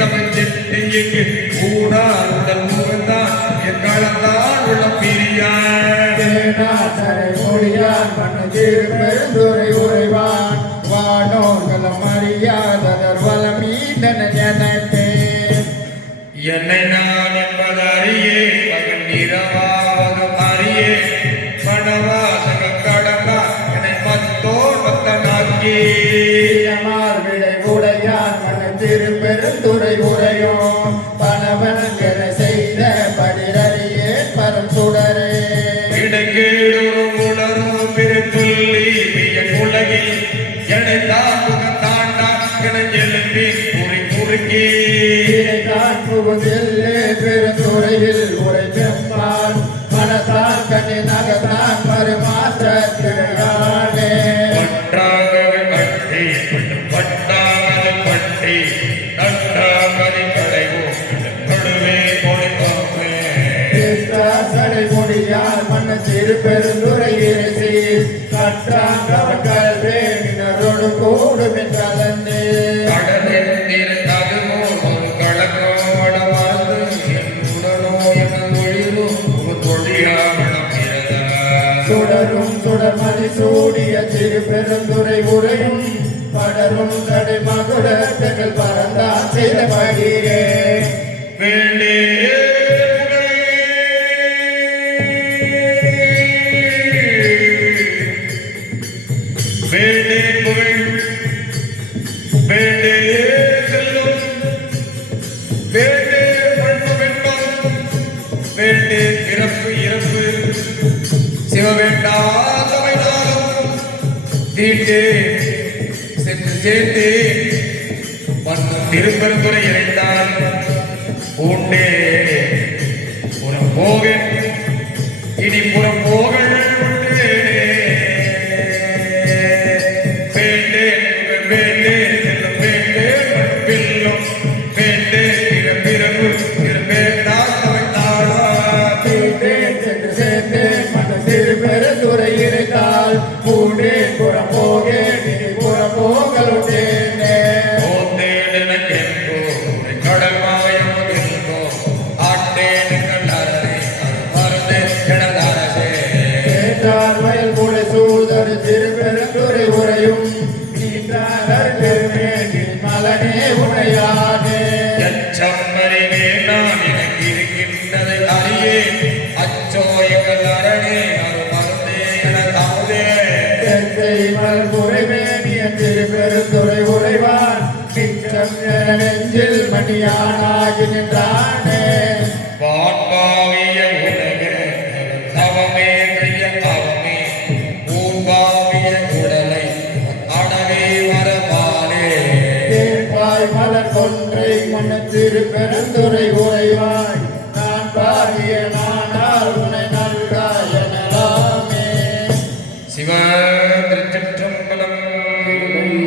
இங்கு ஊடார் உடல் முகந்தான் என் களந்தான் உள்ள பிரியார் மொழியான் மனதில் பெருந்துரை உரைவான் வானோர்களும் அறியாதவர் வளமீதன ஜனத்தே என்னை நான் என்பது அறியே மகன் நிறவாவது அறியே பணவாசக கடமா என்னை மத்தோர் மத்தனாக்கி விடை உடையான் மனதில் பெருந்துரை உரையும் பணவன் என செய்த படிரறியே பரம் சுடரே இடைக்கேடும் உணரும் பெருந்துள்ளி என் உலகில் என்னை தாக்குக தாண்டா என எழுப்பி குறி குறுக்கி பெருந்துறையில் உரை செம்பான் மனத்தான் கண்ணி நகத்தான் மறுமாற்றே பட்டாக கட்டி பட்டாக பட்டி தட்டாகரி கடைவோம் தொழுவே கொடுத்தோமே சடை முடியால் மனத்தில் பெருந்துறையில் கற்றாங்கவர் கல்வே மினரோடு கூடும் கலந்து கடலில் தீர்த்ததுமோ ஒரு கலக்கோட மறந்து என் உடனோ என ஒளிரும் ஒரு தொழியாமணம் சுடரும் சுடர்மதி சூடிய சிறு பெருந்துரை உரையும் படரும் தடை மகுடங்கள் பறந்தா செய்த பகிரே வேண்டே வேண்டே புகழ் வேண்டே செல்லும் வேண்டே பண்பு வெண்பம் வேண்டே பிறப்பு இறப்பு சிவவேண்டாதவைதாலும் தீட்டே சென்று சேர்த்தே வந்து திருப்பெருந்துறை இறைந்தான் பூண்டே புறம் போக இனி புறம் போகள் பெருந்துரை இருந்தால் பூண்டே புறம் போக புறம் போகளுடே கடல் மாயம் ஆட்டேன் வயல் மூளை சூழ்தரு திருப்பெருந்துரை உரையும் மலனே உடையானே எச்சம்மறிவே நான் எனக்கு இருக்கின்றதை அறியே அச்சோயங்கள் அரணே மருந்தே என தாமுதே மலர்புரைமேனிய திருப்பெருந்துரை உரைவான் நெஞ்சில் மணியானாகி நின்றானே வான்பாவிய உலக தவமே கைய தவமே ஊன்பாவிய உடலை அடவே மரபாலே மலர் கொன்றை மன திருப்பெருந்துரை உரைவாய்